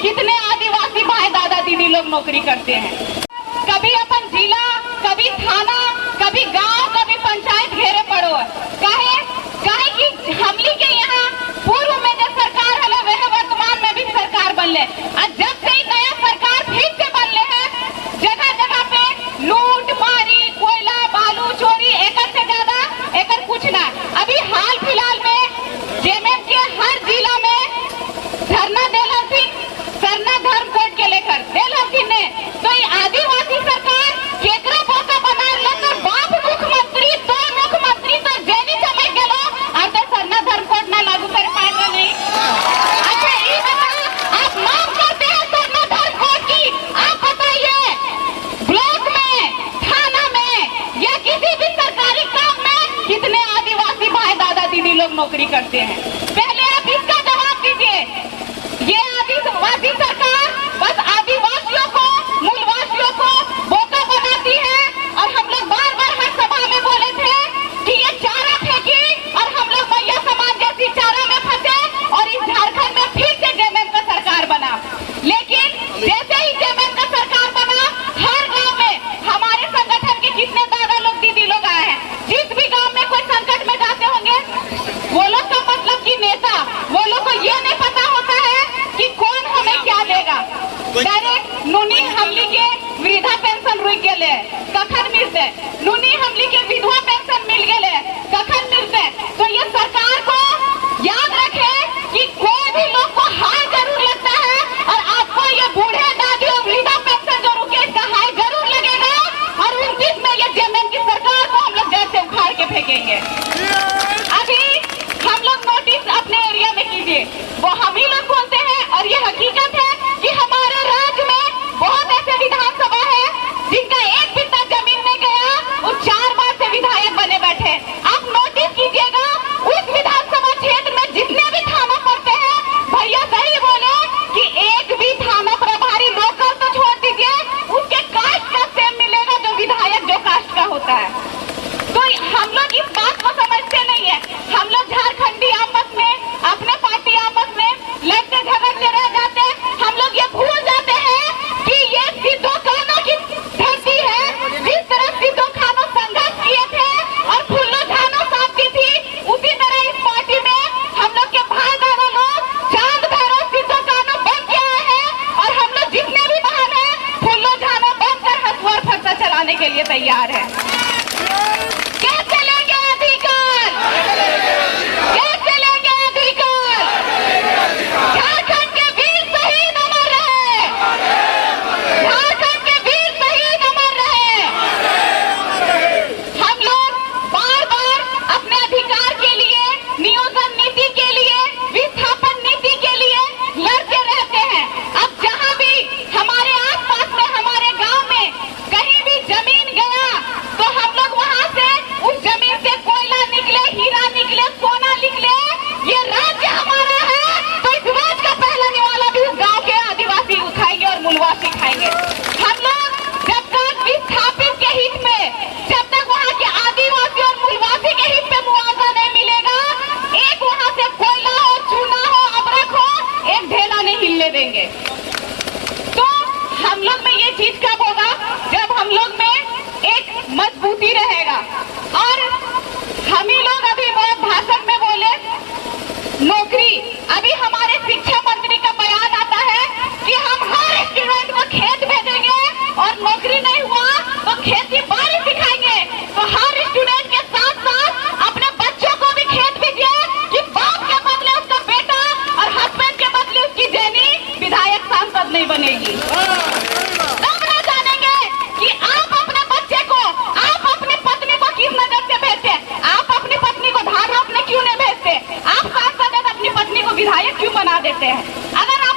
कितने आदिवासी भाई दादा दीदी लोग नौकरी करते हैं। कभी अपन जिला, कभी थाना, कभी गांव, कभी पंचायत घेरे पड़ो। काहे कि हमली के यहाँ पूर्व में जो सरकार है वह वर्तमान में भी सरकार बनले। और जब से नया सरकार फिर से बनले है, जगह जगह पे लूट मारी, कोयला बालू चोरी, एकर से ज्यादा एकर कुछ ना। अभी हाल फिलहाल में जेएमएम के हर जिला में धरना देला थी, सरना धर्म कोड के लेकर देला थी ने। तो ये आदिवासी सरकार केकरा पोता बना लेकर बाप मुख्यमंत्री तो मुख्यमंत्री तो जेनी समय गेलो और तो सरना धर्म कोड ना लागू कर पाएगा नहीं। अच्छा ये बता, आप मांग करते हैं सरना धर्म कोड की, आप बताइए ब्लॉक में, थाना में या किसी भी सरकारी काम में कितने आदिवासी भाई दादा दीदी लोग नौकरी करते हैं? पहले आप इसका जवाब दीजिए। ये आदिवासी सरकार बस आदिवासियों को, मूलवासियों को बोका बनाती है। और हम लोग बार बार हर सभा में बोले थे कि ये चारा फेंकी और हम लोग मैया समाज जैसी चारा में फंसे और इस झारखंड में फिर से जेएमएम का सरकार बना। लेकिन जैसे ही जेएमएम का सरकार बना, हर गांव में हमारे संगठन के कितने दादा लोग दीदी लोग आए हैं। जिस भी गांव में कोई संकट में जाते होंगे, वो लोग का मतलब कि नेता, वो लोग को ये नहीं पता होता है कि कौन हमें क्या देगा। डायरेक्ट नुनी हमली के वृद्धा पेंशन रुक गए, कखन मिलते? नुनी हमली के विधवा पेंशन मिल गए, कखन मिलते? तो ये सरकार को याद रखे कि कोई भी लोग को हाय जरूर लगता है और आपको ये बूढ़े दादी और वृद्धा पेंशन जो रुके इसका हाय जरूर लगेगा। और 29 में ये जेएमएम की सरकार को हम लोग जैसे उखाड़ के फेंकेंगे। अभी हम लोग नोटिस अपने एरिया में कीजिए, वो हम ही लोग बोलते हैं और ये हकीकत है कि हमारे राज्य में बहुत ऐसे विधानसभा है जिनका एक बित्ता जमीन नहीं गया, वो 4 बार से विधायक बने बैठे। आप नोटिस कीजिएगा उस विधानसभा क्षेत्र में जितने भी थाना पड़ते हैं, भैया सही बोले कि एक भी थाना प्रभारी लोकल तो छोड़ दीजिए, उसके कास्ट का सेम मिलेगा जो विधायक जो कास्ट का होता है। तो हम लोग इस बात को समझते नहीं है। हम लोग झारखंडी आपस में, अपने पार्टी आपस में लड़ते झगड़ते रह जाते हैं। हम लोग ये भूल जाते हैं कि ये सिद्धो कानो की धरती है। जिस तरह सिद्धो कानो संघर्ष किए थे और फुल्लो झानो साथी थी, उसी तरह इस पार्टी में हम लोग के भाई दादा लोग चांद भैरव सिद्धो कानो बन के आए हैं। और हम लोग जितने भी बहन हैं फुल्लो झानो बनकर हथौड़ फरसा चलाने के लिए तैयार है। कैसे लेंगे अधिकार? कैसे लेंगे अधिकार? झारखंड के वीर शहीद अमर रहे, झारखंड के वीर शहीद अमर रहे। हम लोग बार बार अपने अधिकार के लिए, नियोजन नीति के लिए, विस्थापन नीति के लिए लड़ते रहते हैं। अब जहां भी हमारे आसपास में, हमारे गांव में कहीं भी जमीन गया तो हम लोग वहां से उस जमीन से कोयला निकले, हीरा निकले, सोना निकले, ये राज्य हमारा है। तो इस राज्य का पहला निवाला भी उस गांव के आदिवासी खाएंगे और मूलवासी खाएंगे। हम लोग जब तक विस्थापित के हित में, जब तक वहाँ के आदिवासी और मूलवासी के हित में मुआवजा नहीं मिलेगा, एक वहाँ से कोयला हो, चूना हो, अबरख हो, एक ढेला नहीं हिलने देंगे। तो हम लोग में ये चीज कब होगा? जब हम लोग में एक मजबूती रहेगा। और हम ही लोग अभी बहुत भाषण में बोले नौकरी, अभी हमारे शिक्षा मंत्री का बयान आता है कि हम हर स्टूडेंट को खेत भेजेंगे और नौकरी नहीं हुआ तो खेती बाड़ी सिखाएंगे। तो हर स्टूडेंट के साथ साथ अपने बच्चों को भी खेत भेजिए कि बाप के बदले उसका बेटा और हस्बैंड के बदले उसकी जेनी विधायक सांसद नहीं बनेगी। तब ना जानेंगे कि आप अपने बच्चे को, आप अपनी पत्नी को किस नजर से भेजते हैं। आप अपनी पत्नी को धार रोपने क्यों नहीं भेजते? आप सांसद अपनी पत्नी को विधायक क्यों बना देते हैं? अगर